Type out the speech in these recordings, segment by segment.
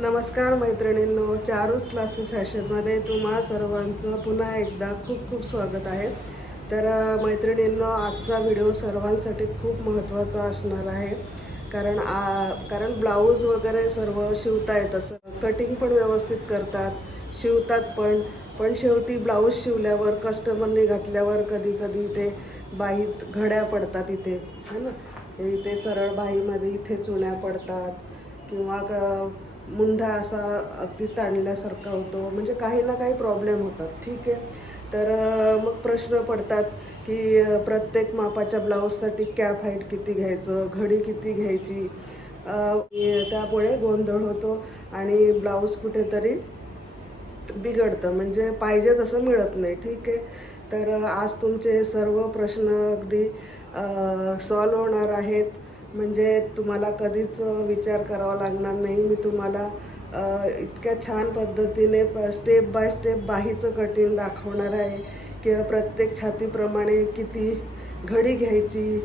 नमस्कार मैत्रिणींनो चारूस क्लासी फॅशनमध्ये तुम्हा सर्वांचं पुन्हा एकदा खूप खूप स्वागत आहे. तर मैत्रिणींनो आजचा व्हिडिओ सर्वांसाठी खूप महत्त्वाचा असणार आहे. कारण आ कारण ब्लाऊज वगैरे सर्व शिवता येत. असं कटिंग पण व्यवस्थित करतात शिवतात पण. पण शेवटी ब्लाऊज शिवल्यावर कस्टमरने घातल्यावर कधी कधी ते बाहीत घड्या पडतात इथे. है ना? हे इथे सरळ बाहीमध्ये इथे चुण्या पडतात. किंवा क मुंढा असा अगदी ताणल्यासारखा होतो. म्हणजे काही ना काही प्रॉब्लेम होतात. ठीक आहे? तर मग प्रश्न पडतात की प्रत्येक मापाच्या ब्लाऊजसाठी कॅप हाईट किती घ्यायचं? घडी किती घ्यायची? त्यामुळे गोंधळ होतो आणि ब्लाऊज कुठेतरी बिघडतं. म्हणजे पाहिजे तसं मिळत नाही. ठीक आहे? तर आज तुमचे सर्व प्रश्न अगदी सॉल्व होणार आहेत. म्हणजे तुम्हाला कधीच विचार करावा लागणार नाही. मी तुम्हाला इतक्या छान पद्धतीने स्टेप बाय स्टेप बाहीचं कटिंग दाखवणार आहे किंवा प्रत्येक छातीप्रमाणे किती घडी घ्यायची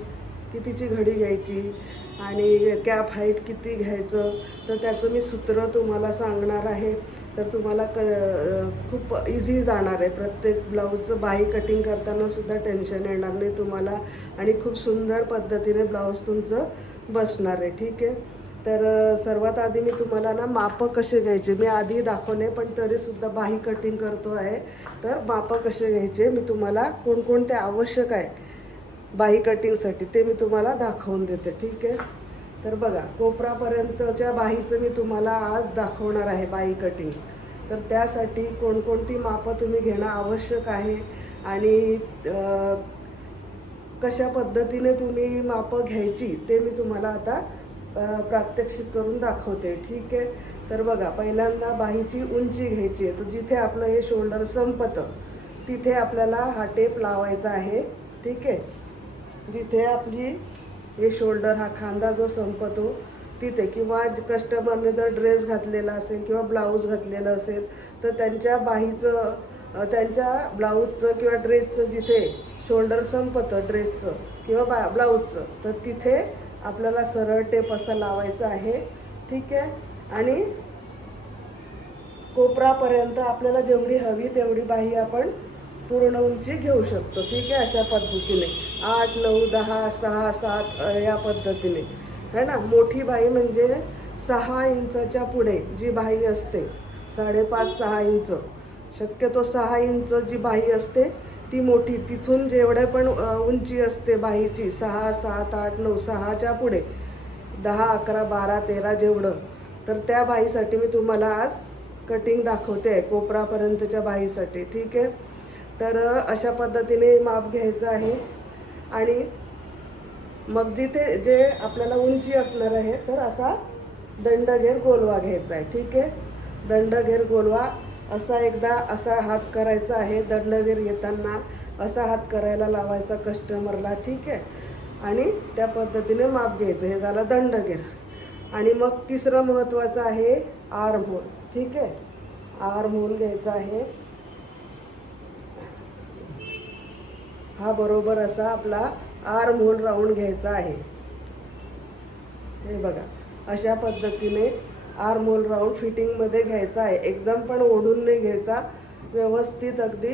कितीची घडी घ्यायची. आणि कॅप हाईट किती घ्यायचं? तर त्याचं मी सूत्र तुम्हाला सांगणार आहे. तर तुम्हाला क खूप इझी जाणार आहे. प्रत्येक ब्लाऊजचं बाही कटिंग करताना सुद्धा टेन्शन येणार नाही तुम्हाला. आणि खूप सुंदर पद्धतीने ब्लाऊज तुमचं बसणार आहे. ठीक आहे? तर सर्वात आधी मी तुम्हाला ना मापं कसे घ्यायचे? मी आधी दाखवले पण तरीसुद्धा बाही कटिंग करतो आहे तर मापं कसे घ्यायचे? मी तुम्हाला कोणकोणते आवश्यक आहे? बाही कटिंगसाठी ते मी तुम्हाला दाखवून देते ठीक आहे? तर बघा कोपरापर्यंतच्या बाहीचं मी तुम्हाला आज दाखवणार आहे बाही कटिंग तर त्यासाठी कोणकोणती मापं तुम्ही घेणं आवश्यक आहे आणि कशा पद्धतीने तुम्ही मापं घ्यायची ते मी तुम्हाला आता प्रात्यक्षिक करून दाखवते ठीक आहे? तर बघा पहिल्यांदा बाहीची उंची घ्यायची आहे. तर जिथे आपलं हे शोल्डर संपतं तिथे आपल्याला हा टेप लावायचा आहे ठीक आहे? जिथे आपली हे शोल्डर हा खांदा जो संपतो तिथे. किंवा कस्टमरने जर ड्रेस घातलेला असेल किंवा ब्लाऊज घातलेलं असेल तर त्यांच्या बाहीचं त्यांच्या ब्लाऊजचं किंवा ड्रेसचं जिथे शोल्डर संपतं ड्रेसचं किंवा बा ब्लाऊजचं तर तिथे आपल्याला सरळ टेप असा लावायचा आहे. ठीक आहे? आणि कोपरापर्यंत आपल्याला जेवढी हवी तेवढी बाही आपण पूर्ण उंची घेऊ शकतो. ठीक आहे अशा पद्धतीने. आठ नऊ दहा सहा सात या पद्धतीने. है ना? मोठी बाई म्हणजे सहा इंचाच्या पुढे जी बाई असते साडेपाच सहा इंच. शक्यतो सहा इंच जी बाई असते ती मोठी. तिथून जेवढे पण उंची असते बाईची सहा सात आठ नऊ सहाच्या पुढे दहा अकरा बारा तेरा जेवढं तर त्या बाईसाठी मी तुम्हाला आज कटिंग दाखवते आहे कोपरापर्यंतच्या बाईसाठी. ठीक आहे? तर अशा पद्धतीने माप घ्यायचं आहे. आणि मग जिथे जे आपल्याला उंची असणार आहे तर असा दंडघेर गोलवा घ्यायचा आहे. ठीक आहे? दंडघेर गोलवा असा एकदा असा हात करायचा आहे दंडघेर येताना असा हात करायला लावायचा कस्टमरला. ठीक आहे? आणि त्या पद्धतीने माप घ्यायचं. हे झालं दंडघेर. आणि मग तिसरं महत्त्वाचं आहे आर्म होल. ठीक आहे? आर्म होल घ्यायचा आहे. हा बरोबर असा आपला आर्म होल राऊंड घ्यायचा आहे. हे बघा अशा पद्धतीने आर्म होल राऊंड फिटिंगमध्ये घ्यायचा आहे. एकदम पण ओढून नाही घ्यायचा. व्यवस्थित अगदी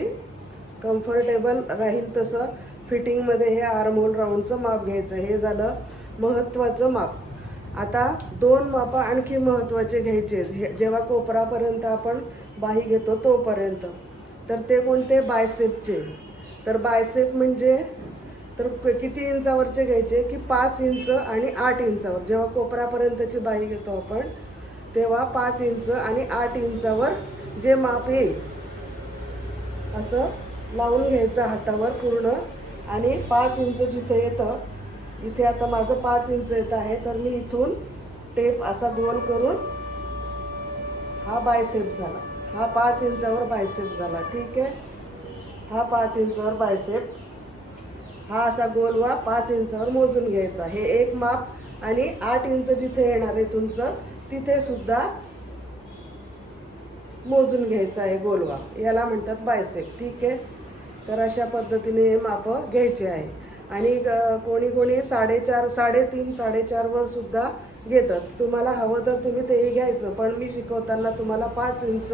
कम्फर्टेबल राहील तसं फिटिंगमध्ये हे आर्म होल राऊंडचं माप घ्यायचं. हे झालं महत्त्वाचं माप. आता दोन मापं आणखी महत्त्वाचे घ्यायचे. हे जेव्हा कोपरापर्यंत आपण बाही घेतो तोपर्यंत. तर ते कोणते? बायसेपचे. तर बायसेप म्हणजे तर क- किती इंचावरचे घ्यायचे? की पाच इंच आणि आठ इंचावर. जेव्हा कोपरापर्यंतची बाई घेतो आपण तेव्हा पाच इंच आणि आठ इंचावर जे माप येईल असं लावून घ्यायचं हातावर पूर्ण. आणि पाच इंच जिथे येतं इथे आता माझं पाच इंच येत आहे तर मी इथून टेप असा गोल करून हा बायसेप झाला. हा पाच इंचावर बायसेप झाला. ठीक आहे? हा पाच इंचावर बायसेप. हा असा गोलवा पाच इंचावर मोजून घ्यायचा. हे एक माप आणि आठ इंच जिथे येणार आहे तुमचं तिथे सुद्धा मोजून घ्यायचा आहे गोलवा याला म्हणतात बायसेप. ठीक आहे? तर अशा पद्धतीने हे मापं घ्यायचे आहे. आणि कोणी कोणी साडेचार साडेतीन साडेचारवर सुद्धा घेतात. तुम्हाला हवं तर तुम्ही तेही घ्यायचं. पण मी शिकवताना तुम्हाला पाच इंच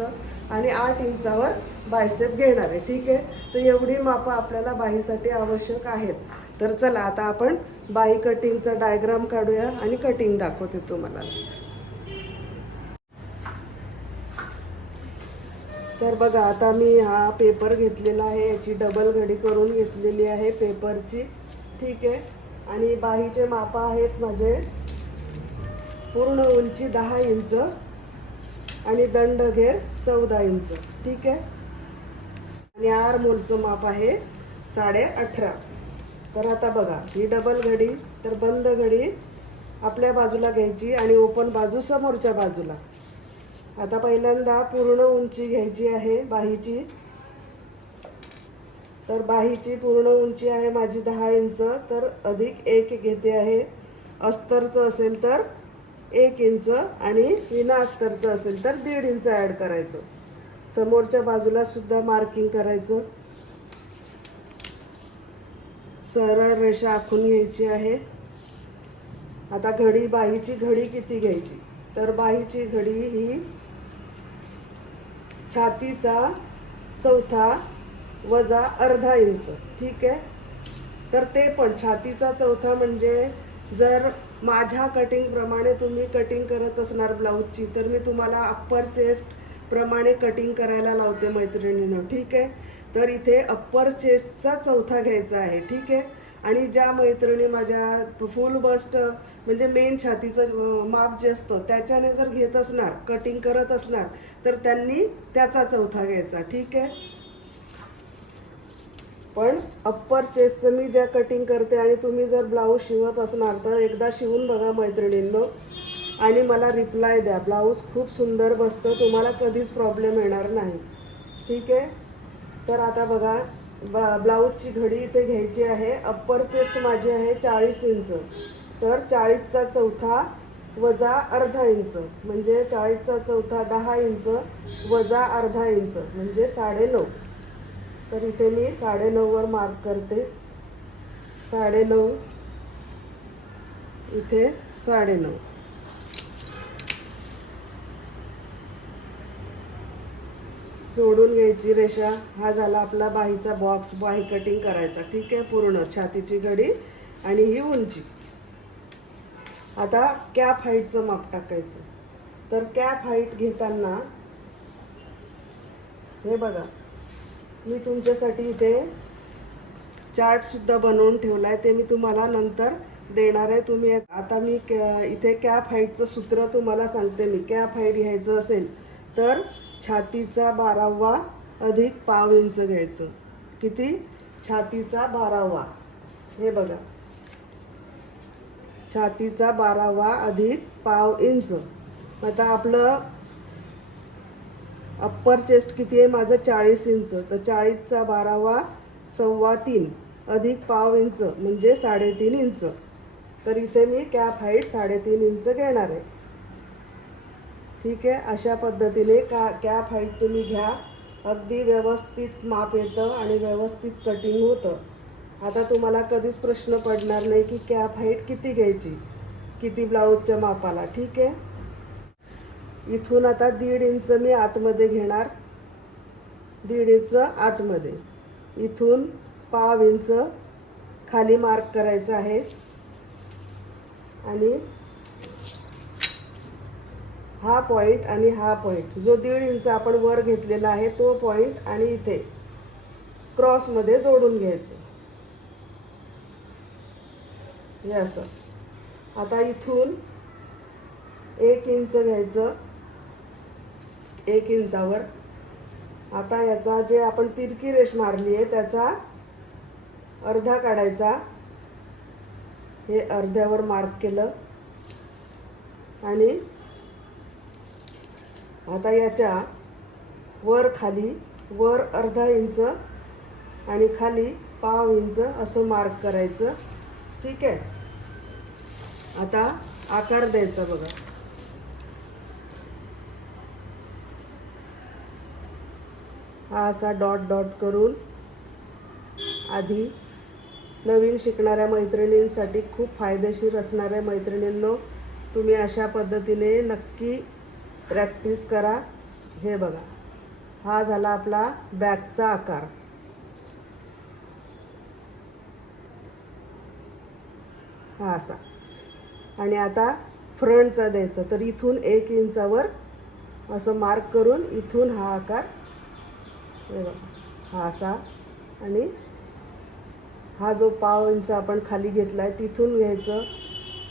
आणि आठ इंचावर बायसेप घेणार आहे. ठीक आहे? तर एवढी मापं आपल्याला बाहीसाठी आवश्यक आहेत. तर चला आता आपण बाई कटिंगचा डायग्राम काढूया आणि कटिंग दाखवते तुम्हाला. तर बघा आता मी हा पेपर घेतलेला आहे. याची डबल घडी करून घेतलेली आहे पेपरची ठीक आहे? आणि बाहीचे माप आहेत माझे पूर्ण उंची दहा इंच आणि दंड घेर चौदा इंच. ठीक आहे? आणि आर मोलचं माप आहे साडे अठरा. तर आता बघा ही डबल घडी तर बंद घडी आपल्या बाजूला घ्यायची आणि ओपन बाजू समोरच्या बाजूला. आता पहिल्यांदा पूर्ण उंची घ्यायची आहे बाहीची. तर बाहीची पूर्ण उंची आहे माझी दहा इंच तर अधिक एक घेते आहे. अस्तरचं असेल तर एक इंच आणि विना अस्तरचं असेल तर दीड इंच ॲड करायचं. समोरच्या बाजूला सुद्धा मार्किंग करायचं. सरळ रेषा आखून घ्यायची आहे. आता घडी बाहीची घडी किती घ्यायची? तर बाहीची घडी ही छातीचा चौथा वजा अर्धा इंच. ठीक आहे? तर ते पण छातीचा चौथा म्हणजे जर माझ्या कटिंगप्रमाणे तुम्ही कटिंग करत असणार ब्लाऊजची तर मी तुम्हाला अप्पर चेस्ट प्रमाणे कटिंग करायला लावते मैत्रिणीनं ठीक आहे? तर इथे अप्पर चेस्टचा चौथा घ्यायचा आहे ठीक आहे? आणि ज्या मैत्रिणी माझ्या फुल बस्ट म्हणजे मेन छातीचं माप जे असतं त्याच्याने जर घेत असणार कटिंग करत असणार तर त्यांनी त्याचा चौथा घ्यायचा ठीक आहे? पण अप्पर चेस्टचं मी ज्या कटिंग करते आणि तुम्ही जर ब्लाऊज शिवत असणार तर एकदा शिवून बघा मैत्रिणींनो. आणि मला रिप्लाय द्या. ब्लाऊज खूप सुंदर बसतं. तुम्हाला कधीच प्रॉब्लेम येणार नाही. ठीक आहे? तर आता बघा ब्ला ब्लाऊजची घडी इथे घ्यायची आहे. अप्पर चेस्ट माझी आहे चाळीस इंच. तर चाळीसचा चौथा वजा अर्धा इंच. म्हणजे चाळीसचा चौथा दहा इंच वजा अर्धा इंच. म्हणजे साडेनऊ तर इथे मी साडेनऊवर मार्क करते. साडेनऊ इथे साडेनऊ जोडून घ्यायची रेषा. हा झाला आपला बाहीचा बॉक्स बाही कटिंग करायचा. ठीक आहे? पूर्ण छातीची घडी आणि ही उंची. आता कॅप हाईटचं माप टाकायचं. तर कॅप हाईट घेताना हे बघा. मी तुमच्यासाठी इथे चार्टसुद्धा बनवून ठेवला आहे ते मी तुम्हाला नंतर देणार आहे. तुम्ही आता मी कॅ इथे कॅप हाईटचं सूत्र तुम्हाला सांगते मी. कॅप हाईट घ्यायचं असेल तर छातीचा बारावा अधिक पाव इंच घ्यायचं. किती? छातीचा बारावा. हे बघा. छातीचा बारावा अधिक पाव इंच. आता आपलं अप्पर चेस्ट किती आहे? माझं चाळीस इंच. तर चाळीसचा बारावा सव्वा तीन अधिक पाव इंच म्हणजे साडेतीन इंच. तर इथे मी कॅप हाईट साडेतीन इंच घेणार आहे. ठीक आहे अशा पद्धतीने का कॅप हाईट तुम्ही घ्या. अगदी व्यवस्थित माप येतं आणि व्यवस्थित कटिंग होतं. आता तुम्हाला कधीच प्रश्न पडणार नाही की कॅप हाईट किती घ्यायची किती ब्लाऊजच्या मापाला ठीक आहे? इथून आता दीड इंच मी आतमध्ये घेणार. दीड इंच आतमध्ये. इथून पाव इंच खाली मार्क करायचं आहे. आणि हा पॉईंट आणि हा पॉईंट जो दीड इंच आपण वर घेतलेला आहे तो पॉईंट आणि इथे. क्रॉसमध्ये जोडून घ्यायचं. हे असं. आता इथून एक इंच घ्यायचं. एक इंचावर. आता याचा जे आपण तिरकी रेष मारली आहे त्याचा अर्धा काढायचा. हे अर्ध्यावर मार्क केलं. आणि आता याच्या वर खाली वर अर्धा इंच आणि खाली पाव इंच असं मार्क करायचं. ठीक आहे? आता आकार द्यायचा बघा. हा असा डॉट डॉट करून आधी नवीन शिकणाऱ्या मैत्रिणींसाठी खूप फायदेशीर असणाऱ्या मैत्रिणींनो तुम्ही अशा पद्धतीने नक्की प्रॅक्टिस करा. हे बघा. हा झाला आपला बॅगचा आकार. हा असा. आणि आता फ्रंटचा द्यायचा. तर इथून एक इंचावर असं मार्क करून इथून हा आकार. हे बघा. हा असा. आणि हा जो पाव इंच आपण खाली घेतला आहे तिथून घ्यायचं.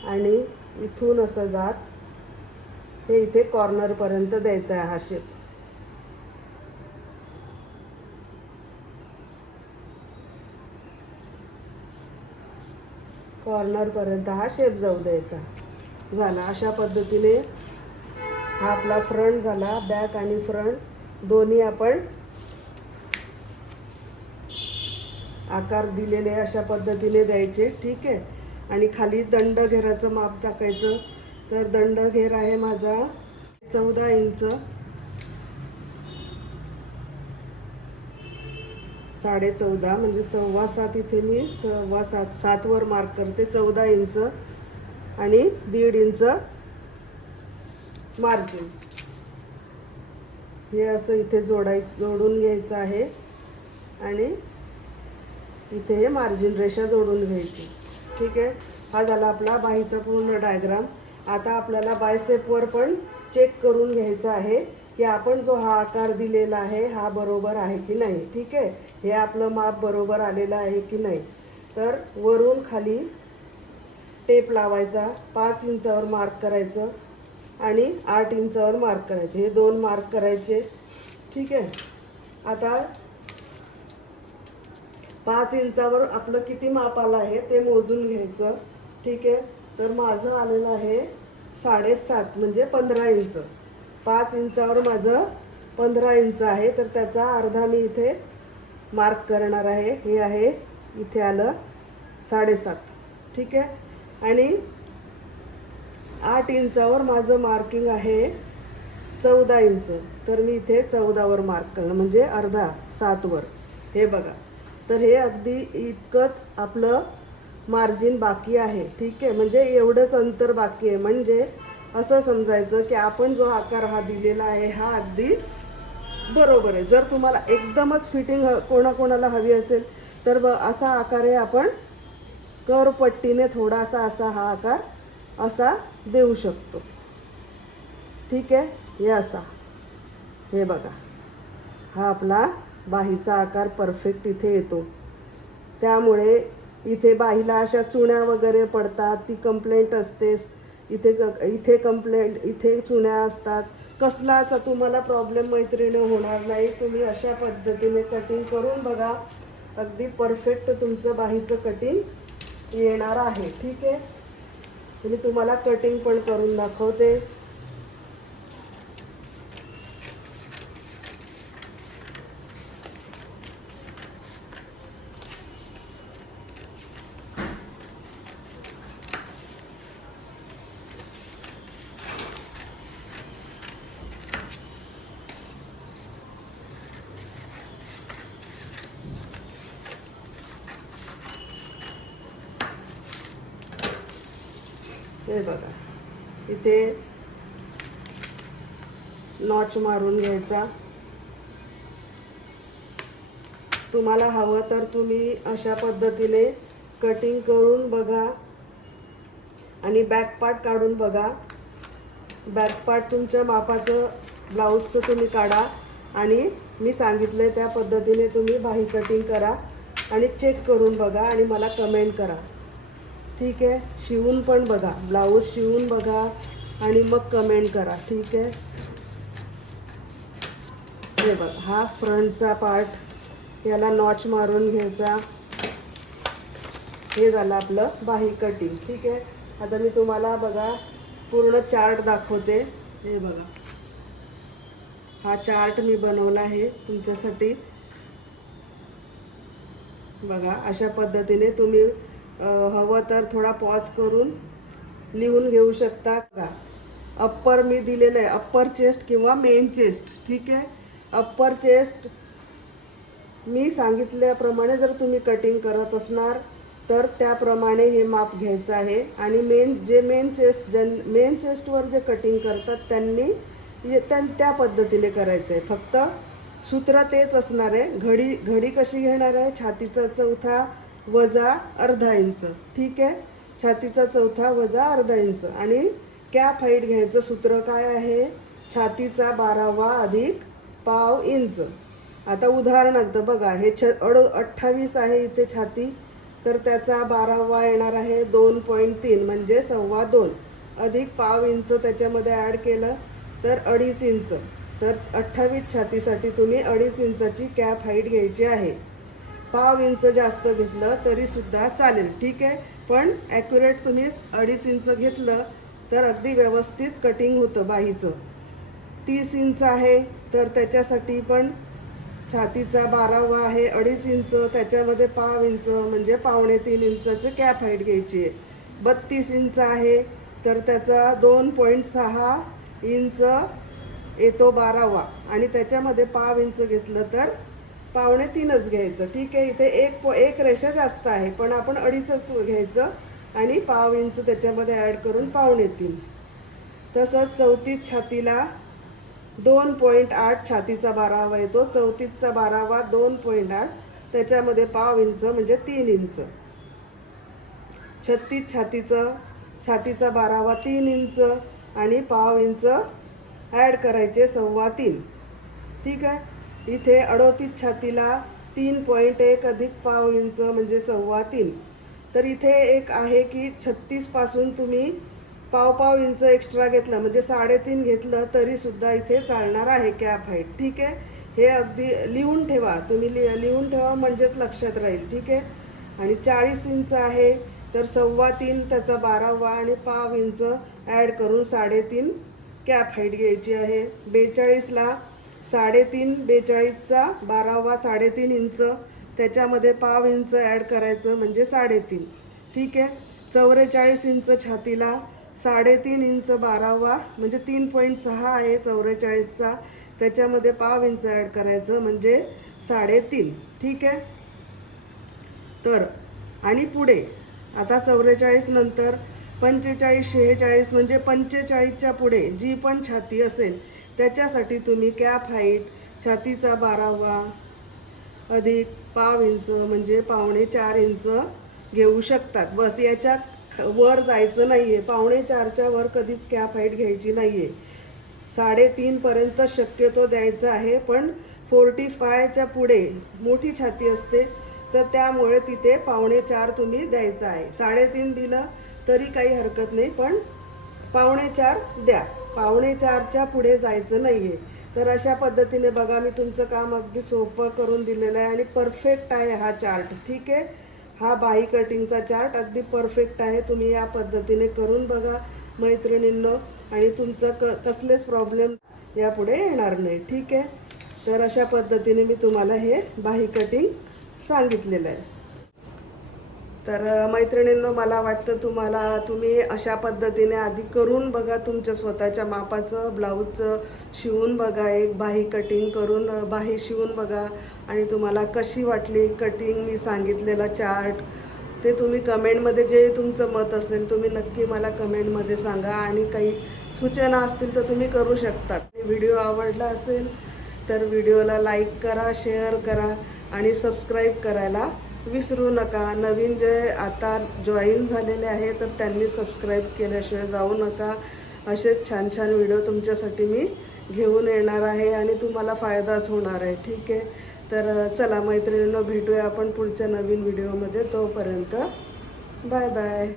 आणि इथून असं जात हे इथे कॉर्नरपर्यंत द्यायचा आहे हा शेप कॉर्नरपर्यंत हा शेप जाऊ द्यायचा. झाला. अशा पद्धतीने हा आपला फ्रंट झाला. बॅक आणि फ्रंट दोन्ही आपण आकार दिलेले अशा पद्धतीने द्यायचे. ठीक आहे? आणि खाली दंड घेराचं माप टाकायचं. तर दंड घेर आहे माझा. चौदा इंच. साडे चौदा म्हणजे सव्वा सात इथे मी सव्वा सात सातवर मार्क करते चौदा इंच आणि दीड इंच मार्जिन हे असं इथे जोडाय जोडून घ्यायचं आहे. आणि इथे हे मार्जिन रेषा जोडून घ्यायची. ठीक आहे? हा झाला आपला बाहीचा पूर्ण डायग्राम आता आपल्याला बायसेपवर पण चेक करून घ्यायचं आहे की आपण जो हा आकार दिलेला आहे हा बरोबर आहे की नाही. ठीक आहे? हे आपलं माप बरोबर आलेलं आहे की नाही? तर वरून खाली टेप लावायचा पाच इंचावर मार्क करायचं आणि आठ इंचावर मार्क करायचे. हे दोन मार्क करायचे. ठीक आहे? आता पाच इंचावर आपलं किती माप आलं आहे ते मोजून घ्यायचं. ठीक आहे? तर माझं आलेलं आहे साडेसात म्हणजे पंधरा इंच. पाच इंचावर माझं पंधरा इंच आहे तर त्याचा अर्धा मी इथे मार्क करणार आहे. हे आहे इथे आलं साडेसात. ठीक आहे? आणि आठ इंचावर माझं मार्किंग आहे चौदा इंच. तर मी इथे चौदावर मार्क करणार म्हणजे अर्धा सातवर. हे बघा. तर हे अगदी इतकंच आपलं मार्जिन बाकी आहे. ठीक आहे? म्हणजे एवढंच अंतर बाकी आहे. म्हणजे असं समजायचं की आपण जो आकार हा दिलेला आहे हा अगदी बरोबर आहे. जर तुम्हाला एकदमच फिटिंग ह कोणाकोणाला हवी असेल तर ब असा आकार आहे आपण करपट्टीने थोडासा असा हा आकार असा देऊ शकतो. ठीक आहे? हे असा. हे बघा. हा आपला बाहीचा आकार परफेक्ट इथे येतो. त्यामुळे इथे बाईला अशा चुण्या वगैरे पडतात ती कंप्लेंट असतेस इथे क- इथे कंप्लेंट इथे चुण्या असतात. कसलाच तुम्हाला प्रॉब्लेम मैत्रिणी होणार नाही तुम्ही अशा पद्धतीने कटिंग करून बघा. अगदी परफेक्ट तुमचं बाहीचं कटिंग येणार आहे ठीक आहे? मी तुम्हाला कटिंग पण करून दाखवते हे बघा इथे नॉच मारून घ्यायचा. तुम्हाला हवं तर तुम्ही अशा पद्धतीने कटिंग करून बघा आणि बॅकपार्ट काढून बघा. बॅकपार्ट तुमच्या मापाचं ब्लाऊजचं तुम्ही काढा आणि मी सांगितलं त्या पद्धतीने तुम्ही बाही कटिंग करा आणि चेक करून बघा आणि मला कमेंट करा. ठीक आहे? शिवून पण बघा. ब्लाऊज शिवून बघा आणि मग कमेंट करा. ठीक आहे? हे बघा हा फ्रंटचा पार्ट याला नॉच मारून घ्यायचा. हे झालं आपलं बाही कटिंग ठीक आहे? आता मी तुम्हाला बघा पूर्ण चार्ट दाखवते. हे बघा. हा चार्ट मी बनवला आहे तुमच्यासाठी. बघा अशा पद्धतीने तुम्ही हवं तर थोडा पॉज करून लिहून घेऊ शकता का? अप्पर मी दिलेलं आहे अप्पर चेस्ट किंवा मेन चेस्ट ठीक आहे? अप्पर चेस्ट मी सांगितल्याप्रमाणे जर तुम्ही कटिंग करत असणार तर त्याप्रमाणे हे माप घ्यायचं आहे. आणि मेन जे मेन चेस्ट जन मेन चेस्टवर जे कटिंग करतात त्यांनी ये- त्या त्या पद्धतीने करायचं आहे फक्त सूत्र तेच असणार आहे. घडी घडी कशी घेणार आहे? छातीचा चौथा वजा अर्धा इंच. ठीक आहे? छातीचा चौथा वजा अर्धा इंच. आणि कॅप हाईट घ्यायचं सूत्र काय आहे? छातीचा बारावा अधिक पाव इंच. आता उदाहरणार्थ बघा हे छ अड अठ्ठावीस आहे इथे छाती तर त्याचा बारावा येणार आहे दोन पॉईंट तीन म्हणजे सव्वा दोन. अधिक पाव इंच त्याच्यामध्ये ॲड केलं तर अडीच इंच. तर अठ्ठावीस छातीसाठी तुम्ही अडीच इंचाची कॅप हाईट घ्यायची आहे. पाव इंच जास्त घेतलं तरीसुद्धा चालेल ठीक आहे? पण ॲक्युरेट तुम्ही अडीच इंच घेतलं तर अगदी व्यवस्थित कटिंग होतं बाहीचं. तीस इंच आहे तर त्याच्यासाठी पण छातीचा बारावा आहे अडीच इंच त्याच्यामध्ये पाव इंच म्हणजे पावणे तीन इंचाचे कॅप हाईट घ्यायची आहे. बत्तीस इंच आहे तर त्याचा दोन पॉईंट सहा इंच येतो बारावा आणि त्याच्यामध्ये पाव इंच घेतलं तर पावणे तीनच घ्यायचं. ठीक आहे इथे एक पो एक रेषा जास्त आहे पण आपण अडीचच घ्यायचं आणि पाव इंच त्याच्यामध्ये ॲड करून पावणे तीन. तसंच चौतीस छातीला दोन पॉईंट आठ छातीचा बारावा येतो चौतीसचा बारावा दोन पॉईंट आठ त्याच्यामध्ये पाव इंच म्हणजे तीन इंच. छत्तीस छातीचं छातीचा बारावा तीन इंच आणि पाव इंच ॲड करायचे सव्वा तीन. ठीक आहे? इथे अडोतीस छातीला तीन पॉईंट एक अधिक पाव इंच म्हणजे सव्वा तीन. तर इथे एक आहे की छत्तीसपासून तुम्ही पाव पाव इंच एक्स्ट्रा घेतलं म्हणजे साडेतीन घेतलं तरी सुद्धा इथे चालणार आहे कॅप हाईट ठीक आहे? हे अगदी लिहून ठेवा. तुम्ही लि लिहून ठेवा म्हणजेच लक्षात राहील. ठीक आहे? आणि चाळीस इंच आहे तर सव्वा तीन त्याचा बारावा आणि पाव इंच ॲड करून साडेतीन कॅप हाईट घ्यायची आहे. बेचाळीसला साडेतीन बेचाळीसचा बारावा साडेतीन इंच त्याच्यामध्ये पाव इंच ॲड करायचं म्हणजे साडेतीन. ठीक आहे? चौवेचाळीस इंच छातीला साडेतीन इंच बारावा म्हणजे तीन पॉईंट सहा आहे चौवेचाळीसचा त्याच्यामध्ये पाव इंच ॲड करायचं म्हणजे साडेतीन. ठीक आहे? तर आणि पुढे आता चौवेचाळीस नंतर पंचेचाळीस शेहेचाळीस म्हणजे पंचेचाळीसच्या पुढे जी पण छाती असेल त्याच्यासाठी तुम्ही कॅप हाईट छातीचा बारावा अधिक पाव इंच म्हणजे पावणे चार इंच घेऊ शकतात. बस याच्या वर जायचं नाही आहे पावणे चारच्या वर कधीच कॅप हाईट घ्यायची नाही आहे साडेतीनपर्यंत शक्यतो द्यायचा आहे पण फोर्टी फायच्या पुढे मोठी छाती असते तर त्यामुळे तिथे पावणे चार तुम्ही द्यायचं आहे. साडेतीन दिलं तरी काही हरकत नाही पण पावणे चार द्या. पावणे चारच्या पुढे जायचं नाही आहे तर अशा पद्धतीने बघा मी तुमचं काम अगदी सोपं करून दिलेलं आहे आणि परफेक्ट आहे हा चार्ट. ठीक आहे? हा बाही कटिंगचा चार्ट अगदी परफेक्ट आहे. तुम्ही या पद्धतीने करून बघा मैत्रिणींनो. आणि तुमचं क कसलेच प्रॉब्लेम यापुढे येणार नाही. ठीक आहे? तर अशा पद्धतीने मी तुम्हाला हे बाही कटिंग सांगितलेलं आहे. तर मैत्रिणींनो मला वाटतं तुम्हाला तुम्ही अशा पद्धतीने आधी करून बघा तुमच्या स्वतःच्या मापाचं ब्लाऊजचं शिवून बघा एक बाही कटिंग करून बाही शिवून बघा. आणि तुम्हाला कशी वाटली कटिंग? मी सांगितलेला चार्ट. ते तुम्ही कमेंटमध्ये जे तुमचं मत असेल तुम्ही नक्की मला कमेंटमध्ये सांगा. आणि काही सूचना असतील तर तुम्ही करू शकतात व्हिडिओ आवडला असेल तर व्हिडिओला लाईक करा शेअर करा आणि सबस्क्राईब करायला विसरू नका. नवीन जे आता जॉईन झालेले आहे तर त्यांनी सबस्क्राईब केल्याशिवाय जाऊ नका. असेच छान छान व्हिडिओ तुमच्यासाठी मी घेऊन येणार आहे आणि तुम्हाला फायदाच होणार आहे. ठीक आहे? तर चला मैत्रिणींना भेटूया आपण पुढच्या नवीन व्हिडिओमध्ये तोपर्यंत बाय बाय